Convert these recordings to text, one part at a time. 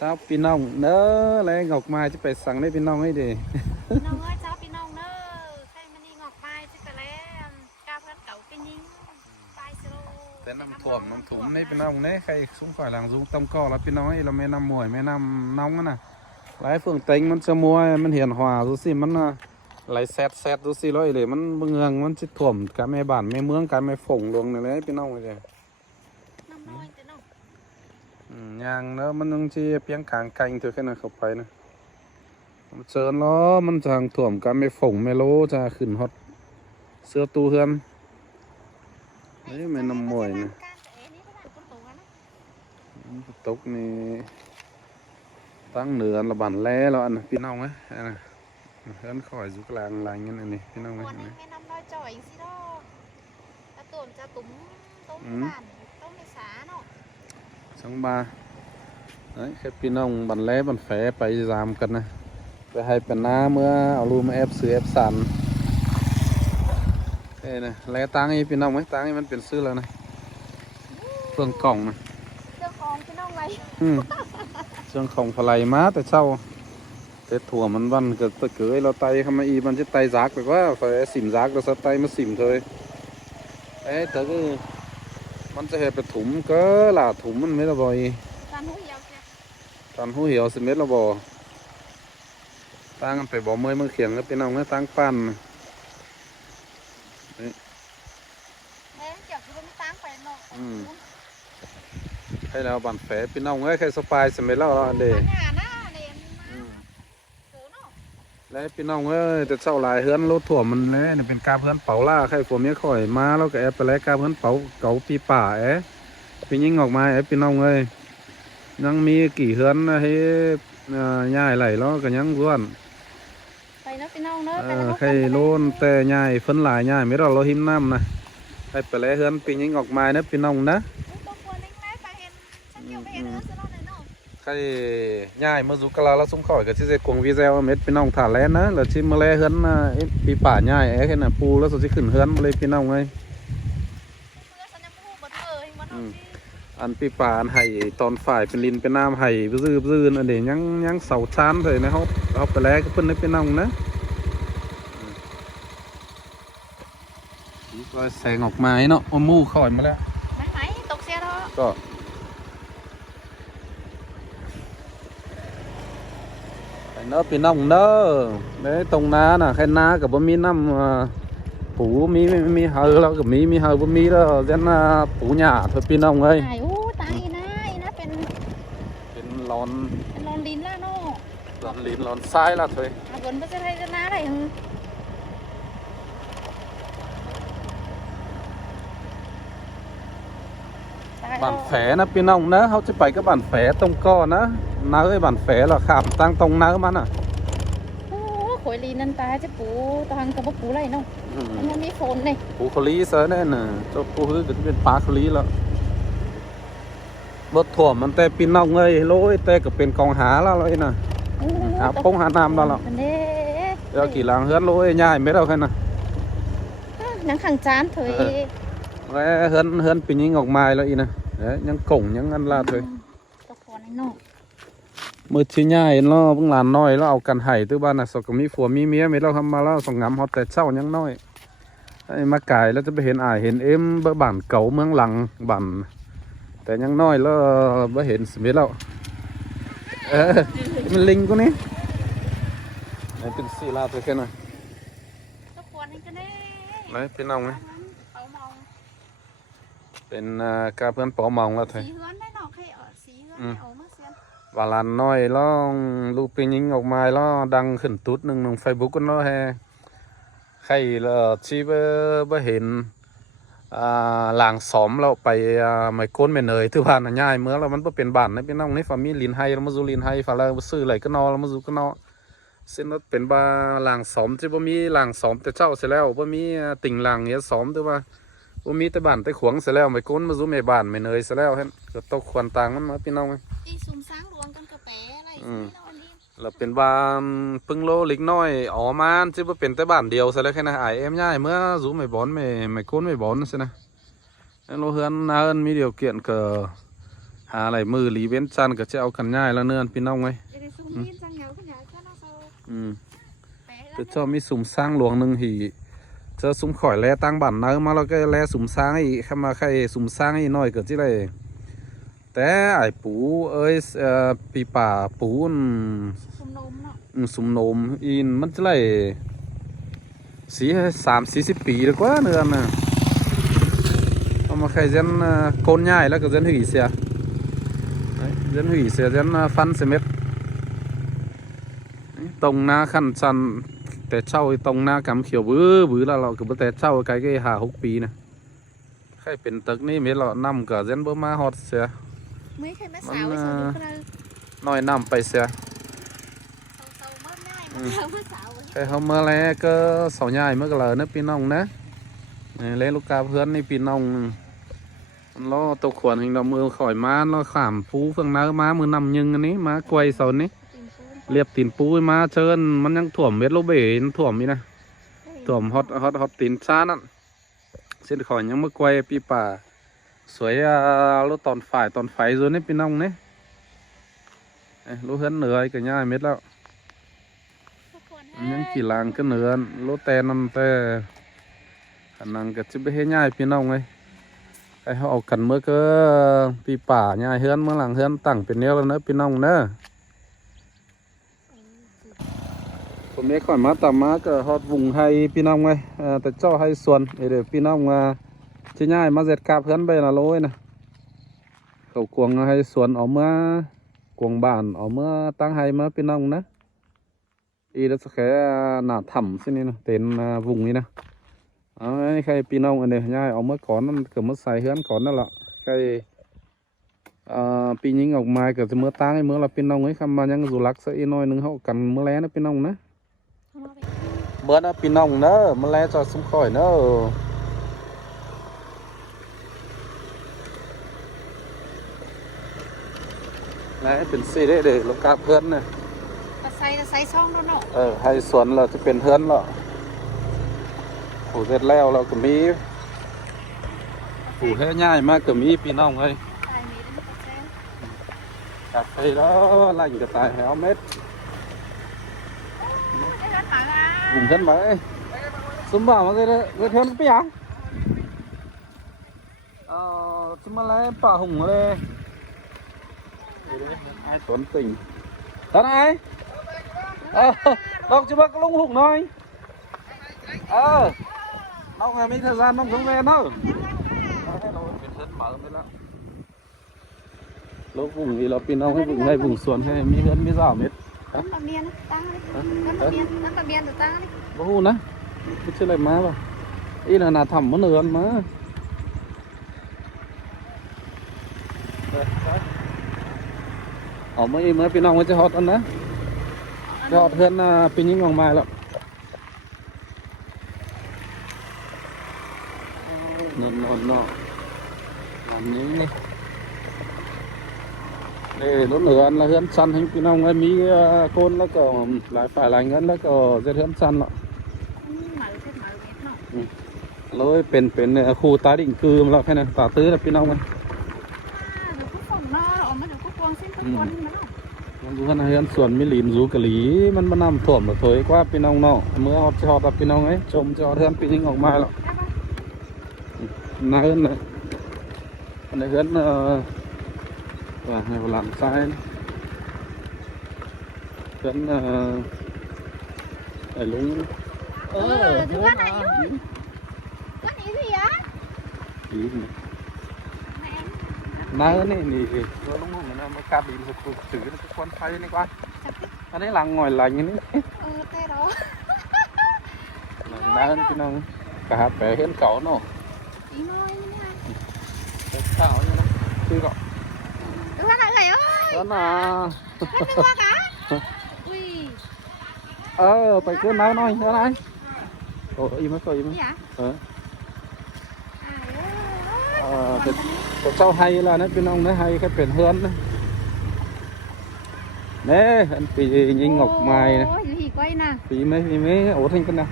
เช้าพี่น้องเด้อแล้วงอกไม้จะไปสั่งได้พี่น้องให้ดีพี่น้องเอ้ยเจ้าพี่น้องเนอะใครมันนี่งอกไปสิไปแล้วกาเพื่อนเก่าไปยิงไปสิโลแต่น้ำท่วมน้ำถุมนี่พี่น้องเนี่ยใครซุ้มฝ่ายหลังซุ้มต้มก้อแล้วพี่น้องเราไม่น้ำมวยไม่น้ำน้องน่ะหลายphươngเต็งมันจะมวยมันเหียนหัวดูสิมันไหลแซดดูสิร้อยเลยมันเมืองมันจะท่วมการแม่บ้านแม่เมืองการแม่ฝงลงนี่เลยพี่น้องเลยน้ำน้อยแต่น้องอย่างเนอะมันต้องชี้เพียงขางไกลเถอะแค่นั้นเข้าไปนะเชิญล้อมันทางถ่วมกันไม่ฝงไม่โลจะขึ้นฮอตเสื้อตูเฮือนนี่ไม่น้ำมวยนะตกนี่ตั้งเหนือระบันแล่แล้วอันพี่น้องไหมอันน่ะเฮือนคอยอยู่กลางลายเงี้ยนี่พี่น้องไหมวันนี้แม่น้ำน้อยจ่อยสิดอกตะตุ่มจะตุ้มต้มบ้านต้มในสาเนาะช่างบาแค่พี่น้องบันแล่บันแฝไปยามกันนะไปให้เป็นหน้าเมื่อเอาลูมาเอฟซื้อเอฟสันเอ้นะแล่ตังให้พี่น้องไหมตังให้มันเป็นซื้อแล้วนะเครื่องกล่องนะเรื่องของพี่น้องไรเครื่องของพลายมาแต่เช้าแต่ถั่วมันวันเกิดเกยเราไตเข้ามาอีมันจะไตซักแบบว่าไฟสิมซักเราสไตมาสิมเถอะแต่ก็มันจะเห็นไปถุมก็หล่าถุมมันไม่ระบายตอนหูเหี่ยวเนี่ยตอนหูเหี่ยวสิเม็ดระบอตั้งไปบ่อเมื่อยมือเขียงก็เป็นเอาเงี้ยตั้งปั้นเกี่ยวกับมันตั้งไปเนาะให้เราบันแฝพี่น้องเอ้ยใครสบายสมัยเราเด็กแล้วพี่น้องเอ้ยแต่เช้าหลายเฮือนรถถ่วมมันเลยเนี่ยเป็นกาเพื่อนเป่าล่าใครผัวเมียข่อยมาแล้วก็แอบไปแล้วกาเพื่อนเป่าเก่าปีป่าพี่ยิงออกมาพี่น้องเอ้ยยังมีกี่เฮือนให้ย่ายไหลแล้วก็ยังร่วนไปนะพี่น้องเนอะใครโลนแต่ย่ายฝนหลายย่ายไม่รอเราหิมน้ำนะให้ไปแล้วเฮือนพี่ยิงออกมานะพี่น้องนะใครย่ายเมื่อสุกลาแล้วซุ้มข่อยก็ที่จะกวงวีเซลเม็ดพี่น้องถ่านแล้วนะแล้วชิมมาแล้วเฮือนปีป่าย่ายแค่น่ะปูแล้วสุดที่ขึ้นเฮือนมาเลยพี่น้องเลยอันปีป่าอันไห่ตอนฝ่ายเป็นลินเป็นน้ำไห่บื้ออันเดียยังเสาชานเลยนะเขาไปแล้วก็เพิ่นได้พี่น้องนะก็แสงออกมาเนาะเอามูข่อยมาแล้วไม่ตกเสียแล้วก็เนาะพี่น้องเนาะđấyตรงน้าน่ะแค่น้ากับบ่มีน้ำปูมีเฮาแล้วกับมีเฮาบ่มีแล้วเดี๋ยวปูหญ้าเถอะพี่น้องเอ้ยโอ้ตายนะเป็นร้อนลิ้นแล้วเนาะร้อนลิ้นร้อนซ้ายละเถอะบนไม่ใช่ไรกันนะอะไรบ้านแฝนะพี่น้องนะเขาจะไปกับบ้านแฝตรงก้อนะน้าเอ้ยบ้านแฝหรอขามตั้งตรงน้ามันอ่ะโอ้ขอยลีนันตาจะปูตางกับปูไรเนาะมันมีฝนเลยปูคลีเซอร์แน่น่ะเจ้าปูคือจะเป็นปลาคลีแล้วรถถ่วมมันแต่พี่น้องเอ้ยโลยแต่ก็เป็นกองหาแล้วเลยนะหาปงหาน้ำแล้วหรอเดี๋ยวกี่หลังเฮือนโลยง่ายไม่ได้แค่น่ะนังขังจานเถยเฮือนปีนี้ออกมาแล้วอีนะยังกงยังอันลาดเลยมือชิ้นใหญ่เนาะเพิ่งหลานน้อยแล้วเอากันไห่ตัวบ้านน่ะสกมีผัวมีเมียไม่เราทำมาแล้วส่งงำเขาแต่เช้ายังน้อยไอ้มาไก่แล้วจะไปเห็นเห็นบ้านเก่าเมืองหลังบ้านแต่ยังน้อยแล้วไม่เห็นสมัยแล้วมันลิงกูนี่เป็นสีลาตัวแค่นั้นไหนพี่น้องไหมเป็นกาเพื่อนปอมองแล้วเถอะวาลานน้อยแล้วลูกปีนิงออกมาแล้วดังขึ้นตุ๊ดหนึ่งไฟบุ๊กก็น้อยแฮใครละชีบ่เห็นหลังซ้อมเราไปไม่ก้นไม่เนยทุกบ้านง่ายเมื่อเรามันเป็นบ้านนะพี่น้องนี่ฟามีลินไฮเรามาซูลินไฮฝาเราซื้ออะไรก็นอเรามาซูก็นอเส้นรถเป็นบ้านหลังซ้อมที่บ่มีหลังซ้อมแต่เจ้าเสร็จแล้วบ่มีติ่งหลังเนี้ยซ้อมตัวว่าบ่มีแต่บ้านแต่ขวงเสร็จแล้วไม่ก้นมาซูไม่บ้านไม่เนยเสร็จแล้วเห็นก็ตกควันต่างมันมาพี่น้องไหมเราเป็นบ้านพึ่งโลเล็กน้อยอ๋อมันที่ว่าเป็นแต่บ้านเดียวซะแล้วแค่นั้นเอ็มย่ายเมื่อซูไม่บอลไม่ก้นไม่บอลใช่ไหมเราเฮือนนาเอินมีเดียวเกี่ยนเกอ หาอะไรมือหลีเว้นจันทร์ก็จะเอากันง่ายแล้วเนื่อนพี่น้องไว้ Để đi xuống miên sang nhau cái nhà cho nó sâu อืม bé จะ lắm ชอบมีสุ่มสร้างหลวงหนึ่งหีเจอสุ่มข่อยแลตั้งบั่นเนอะมาแล้วก็แลสุ่มสร้างอีกข้ามาใครสุ่มสร้างอีกหน่อยเกิดที่ไรแต่ไอ้ปูเอ้ยปีป่าปูน xuống nôm nó สุ่มโนมอินมันจะไรสี30-40 ปีดีกว่าเนือนน่ะเอามาใครเจนโกนใหญ่แล้วก็เจนหือเสียเจนหือเสียเจนฟันเสม็ดตรงหน้าขั้นชันแต่เช่าตรงหน้ากำเขียวบื้อแล้วเราก็บ่แต่เช่าไกลก็5-6 ปีนะใครเป็นตึกนี่เม็ดเรานำก็เจนบ่มาฮอดเสีย mấy cái bé xào ấy sao cái đây น้อยนำไปเสีย sâu sâu mất ngay mà sao mới xào ấy ใครเขามาแล้วก็เสาใหญ่เมื่อกี้เลยนะพี่น้องนะนี่เล่นลูกกาเพื่อนนี่พี่น้องมันล้อตกขวานหิงดอกมือข่อยม้าล้อขามฟูเฟืองน้าม้ามือนำยึงอันนี้ม้ากวยเสานี้ tìm xuống เรียบตีนปูมาเชิญมันยังถ่วมเม็ดโลเบนถ่วมอีนะ ถ่วมฮอตตีนช้านั่นเส้นข่อยยังเมื่อกวยปีป่าสวยรถตอนไฟrồiนี่พี่น้องนี่รู้เฮือนเหนือไอ้ก็ง่ายเม็ดแล้ว ยังกี่ลางก็เหนือโลแต่นั่นแต่ขนังก็จะไปให้ง่ายพี่น้องเลยไอ้เขาเอากันเมื่อก็ปีป่าง่ายเฮือนเมื่อหลังเฮือนตั้งเป็นแนวแล้วเนอะพี่น้องเนอะผมเองก่อนมาตามมาก็ฮอดvùngให้พี่น้องเลยแต่เจ้าให้ส่วนเดี๋ยวพี่น้องจะง่ายมาเสร็จกาบเฮือนไปนะโลยนะเขากวงให้ส่วนเอาเมื่อกวงบ้านเอาเมื่อตั้งให้มาพี่น้องนะอีแล้วสักแค่หน้าถ้ำสินี่นะเต็นvùngนี้นะเอาใครพี่น้องอันเดียวง่ายเอาเมื่อก่อนนั่นเกิดเมื่อใส่เฮือนก่อนนั่นแหละใครปียิงออกมาเกิดจะเมื่อตั้งให้เมื่อเราพี่น้องให้คำมายังอยู่รักสักอีน้อยหนึ่งเขากันเมื่อแล้วนะพี่น้องนะเมื่อนะพี่น้องเนอะเมื่อแล้วจะสมข่อยเนอะแล้วเป็นสีได้เด็กลูกกาเพื่อนเนี่ย là xay xong đó nọ ให้สวนเราจะเป็นเพื่อนเราผูเสร็จแล้วเราก็มีผูให้ง่ายมากก็มีพี่น้องเลย xay mì đến cà phê ตัดไปแล้วไล่กระต่ายแหวเม็ด cái đó mà là vùng thânไปสมบัติมาเลยเพื่อนไปยังสมบัติอะไรป่าหงเลยไอ้สนติ่งตอนไหนลองจะมาลงหงหน่อยน้องมีthời gianน้องcũng về đâuเป็นเพื่อนmởไปแล้วลงvùng thìเราพี่น้องให้vùngให้vùngสวนให้มีเพื่อนมีสาวเม็ด tấm là miên tăng đi tấm là miên từ tăng đi บ่ฮู้นะไม่ใช่อะไรมาป่ะอีน่ะน่าทำมันเนือนมาอ๋อไม่เมื่อพี่น้องมันจะฮอตอันนะจะฮอตเพื่อนปีนี้งออกมาแล้วนอนอันนี้นี่รถเหนือละเฮือนสั้นให้พี่น้องไว้มีโคนแล้วก็หลายฝ่ายหลายเงินแล้วก็จะเฮือนสั้นละ mở thế mở miết nọ เลยเป็นครูตาดิ่งคือมาแล้วแค่นั้นตาตื้อแล้วพี่น้องมัน được quốc phòng nó ở mới được quốc quân xin quốc quân mà nó มันดูขนาดเฮือนส่วนมิลินซูกะหลีมันมานำถ่วมแบบเผยกว่าพี่น้องเนาะเมื่อฮอตจะฮอตแบบพี่น้องไอ้ชมจะฮอตเฮือนปีนี้ออกมาแล้วน่าเฮือนเลยอันนี้เฮือนว่าให้หลังซ้ายเฮือนไอ้ลุง thứ con này vui con này gì á ดีนี่ mẹ น่าเฮือนนี่ตัวลุงมันมากาบดีสุดถือทุกคนไทยนี่กว่า chặt cái อันนี้หลังหน่อยหลังอย่างนี้ tê đó น้าพี่น้องกะหาแปะเห็นเก่าเนาะ ý nói nha ข้าวนี่นะคือก็ thứ con này gầy ơi แล้วนะ con đi qua cả ui ไปขึ้นน้าหน่อยเท่าไหร่โอ้ยไม่เคยมั้ย gì vậy ai ơi เป็นเจ้าไฮแล้วนะพี่น้องนะไฮแค่เป็นเฮือนนะเน่อันปียิงงอกไม้นะ ôi gì quay nè ปีไม่โอ้ทิ้งกันนะ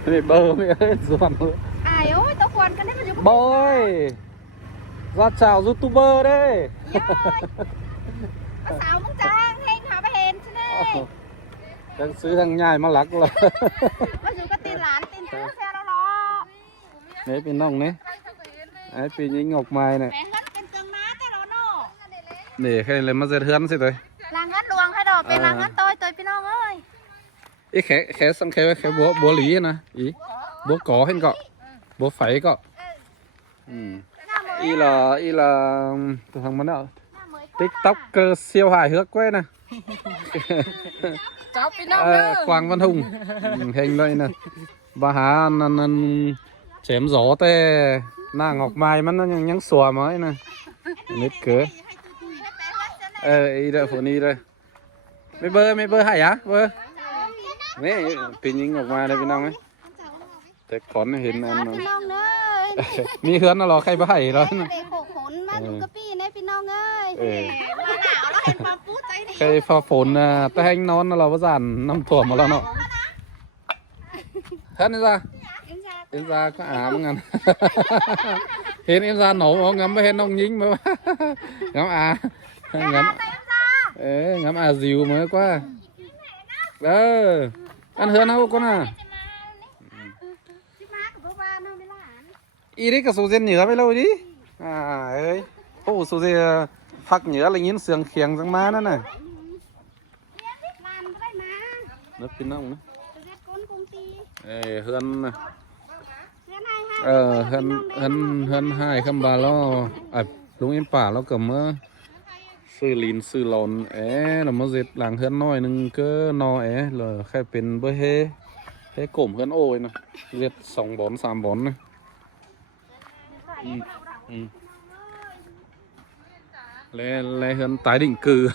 ไม่เบอร์ไม่เอ้ยส่วน ai ơi tao quên cái đấy mà บอย ra chào youtuber đấy. Có sao muốn trang hen họ phải hèn chứ nè. Đang xứ thằng nhai mà lắc là. Có dù có tiền lán tiền thứ xe đâu đó. Đấy bên nông đấy. Đấy bên những ngọc mai này. Mẹ hết bên cưng má thế đó nó. Để khai lên mà dệt hươn xí tới. Làng hết luồng hay đồ, bên làng hết tôiพี่น้องơi. Ý khé xong khé búa lý nè. Ý. Búa có hết cọ. Búa phải cọ. Ý là thằng món nào TikToker siêu hài hước quá nè. Cháuพี่น้องơi. Quang Văn Hùng hình đây nè. Bà há chém gió tê na ngọc mai mà nó nhắn xòa mới nè. Nít cửa. Ý đây phụ ni đây. Mấy bơ hay á bơ. Mấy pin những ngọc mai đây bên trong ấy. Thế con hình ăn. Mi hươn nó lò khay bơ hay đó. Cái pha phồn tay anh nó là bao giản 5 tuổi mà nó hết ra em ra có ám ngăn hết em ra nổ ngắm với hết nông nhính mà ngắm ngắm dìu mới quá ăn hươn đâu con à y đấy cả số gen nhựa với lâu đi ơi ô số gen phắc nhựa là nhìn sườn khiêng sang má nữa này nó pin nông hơn hơn hai khăm bà lo lúc emป่าlo cầm sư lìn sư lòn là mà dệt làng hơn nói nưng cơ no là khaiเป็นbơi hê cổm hơn ôi nè dệt 2 bón 3 bón này lẽ hơn tái định cư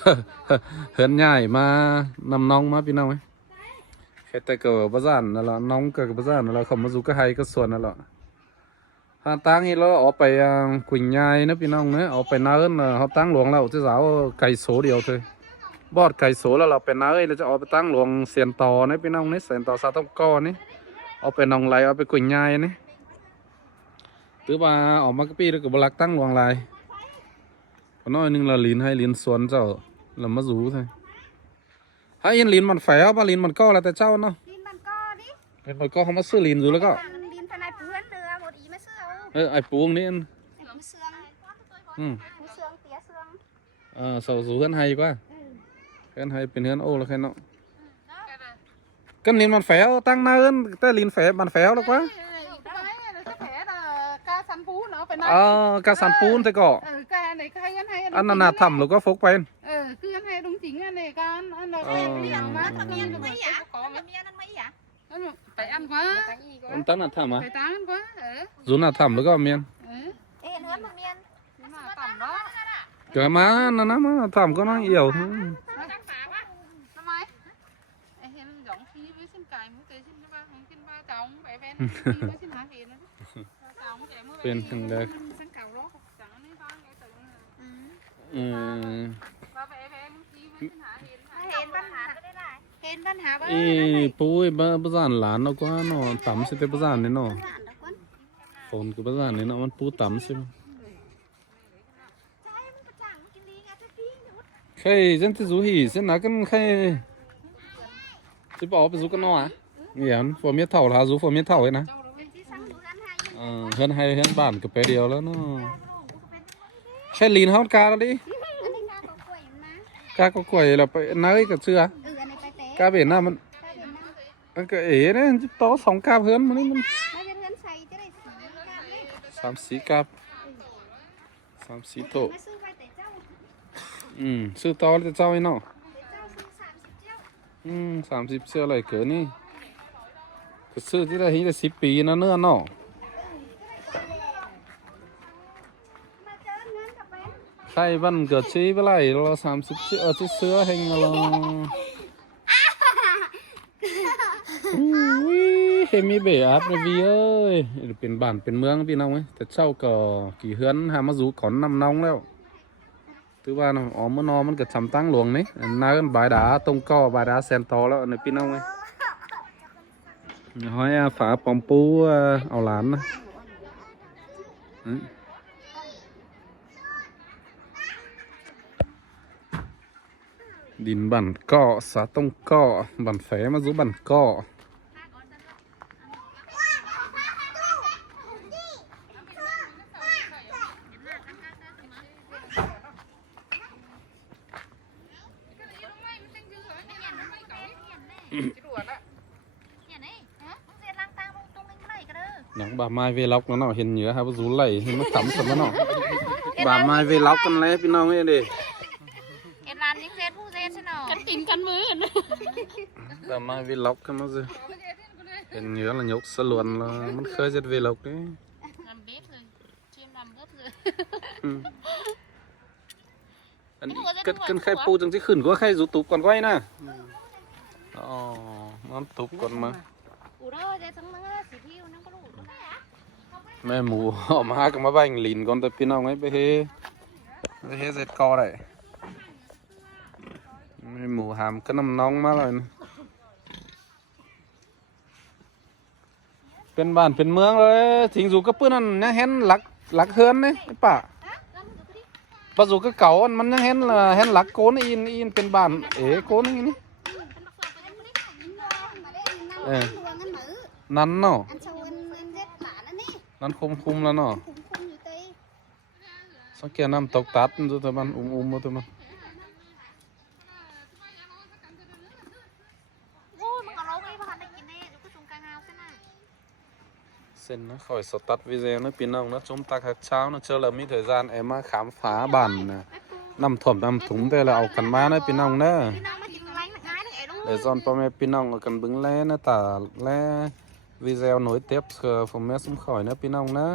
hơn nhảy mà nằm nong mà pin nào ấy cái tay cờ bazar là nong cờ bazar là không có dù cái hay cái xuân là họ tăng thì nó ởไปquỳnh nhai nữa pin nong nữa ởไปน้าlà họ tăng luồng là chỉ giáo cày số điều thôi bọt cày số làไปน้าlàจะởไปtăng luồng xiên tò nữa pin nong nữa xiên tò sao tông co nữa ởไปnong lại ởไปquỳnh nhai nữa thứ ba ở mắc pi được cái bạc tăng luồng lại nói nhưng là lín hay lín xuân cháu là mất rú thôi hay yên línมันphải ba línมันco là tại sao nó línมันco không mất sư lín rồi đó có lín phải này phú hết được một ý mới sư ai phú đi ăn sầu rú hơn hay quá hơn hayเป็นhơn ô là khen nó cái línมันphải tăng na hơn cái lín phảiมันphải đó quá cá sắn phun thế cỏ ăn là nạt thẳm rồi có phốc bên cứ ăn hay đúng chính anh này con ăn nó phải ăn quá ăn tán nạt thẳm à phải tán quá rú nạt thẳm rồi có miên cái má nó nạt thẳm có nó nhiều thôi bên thằng đây pui bazar lán nó quá nó tắm sẽ tới bazar này nó phồn cái bazar này nóมันpu tắm xem khay dân thì rú hỉ sẽ nói cái khay chỉ bỏไปrú cái nó à nghĩa phổ miết thầu là rú phổ miết thầu ấy nè hơn hay hơn bản cái bé điều đó nó khay lín hot ca đó đi cá có quẩy là phải nới cả chưa cá biển nào mình cái ế đấy to 2 cáp hơn mà mình 3-4 cáp 3-4 thổ sư to thì sao ấy nó 30 triệu lại cỡ ní cái sư thì là hình là 10 ปีnó nữa nó khai văn cờ chi với lại là 30 triệu ở trên sữa hình là hình mi bể áp này vì ơiเป็นbảnเป็นเมืองพี่น้องấyแต่เช่าก็กี่เฮือนหามาสู่ขอนนำน้องแล้วถือว่าอ๋อมันนอมันก็จำตั้งหลวงนี่นากันบายดาตรงก้อบายดาแซนโตแล้วในพี่น้องấyห้อยฝาปอมปูเอาหลานนะ ดินบั่นก่อสาต้องก่อบั่นแฝมาสู่บั่นก่อหนังบาไม้เวล็อกแล้วเนาะเห็นเหนือครับว่าสูไหลเห็นมันขำสมเนาะบาไม้เวล็อกกันเลยพี่น้องนี่ดิ เอ็นร้านยิงเซนผู้เซนใช่หนอ กันกินกันมือกัน บาไม้เวล็อกกันมาสิเห็นเหนือละยกสลวนละมันเคยจะเวล็อกนี่ ทำเบ็ดเลยชิมทำเบ็ดเลย อันนี้กันไข่ปูจังที่ขึ้นก็ไข่สูตุบก่อนไว้นะอ๋อมันตุบก่อนมา อูเด้อใจทั้งนั้นสีผิวนั่งก็รู้ แม่หมูออกมาก็มาใบลินก่อนแต่พี่น้องไอ้ไปเฮเสร็จกอได้แม่หมูหามก็น้ำน้องมาเลยนะเป็นบ้านเป็นเมืองเลยทิ้งสู่กระปื้นนั่นยังเห็นหลักเฮือนนี่ไอ้ป่าปะสู่กระเก่ามันยังเห็นเห็นหลักโกนอินเป็นบ้านโกนอย่างนี้นั่นเนาะนั่นคุมแล้วเนาะสังเกตน้ำตกตัดดูแต่มันมาแต่มัน โอ้มันก็ร้องไอ้พันได้กินแน่ดูก็ชงกลางเอาใช่ไหม เส้นนะคอยสตัดวิเศษนะพี่น้องนะชมตาขักเช้านะเจอแล้วมีthời gian emมาขามฝาบ้านนะน้ำท่วมน้ำถุงแต่เราเอากันมานะพี่น้องนะ พี่น้องมากินไรหนักง่ายนึงไอ้ลูก để dọnพ่อแม่พี่น้องกันบึงแลนะตาแลวิเศษหน่อยเต็บเสือผมแม่สมข่อยนะพี่น้องนะ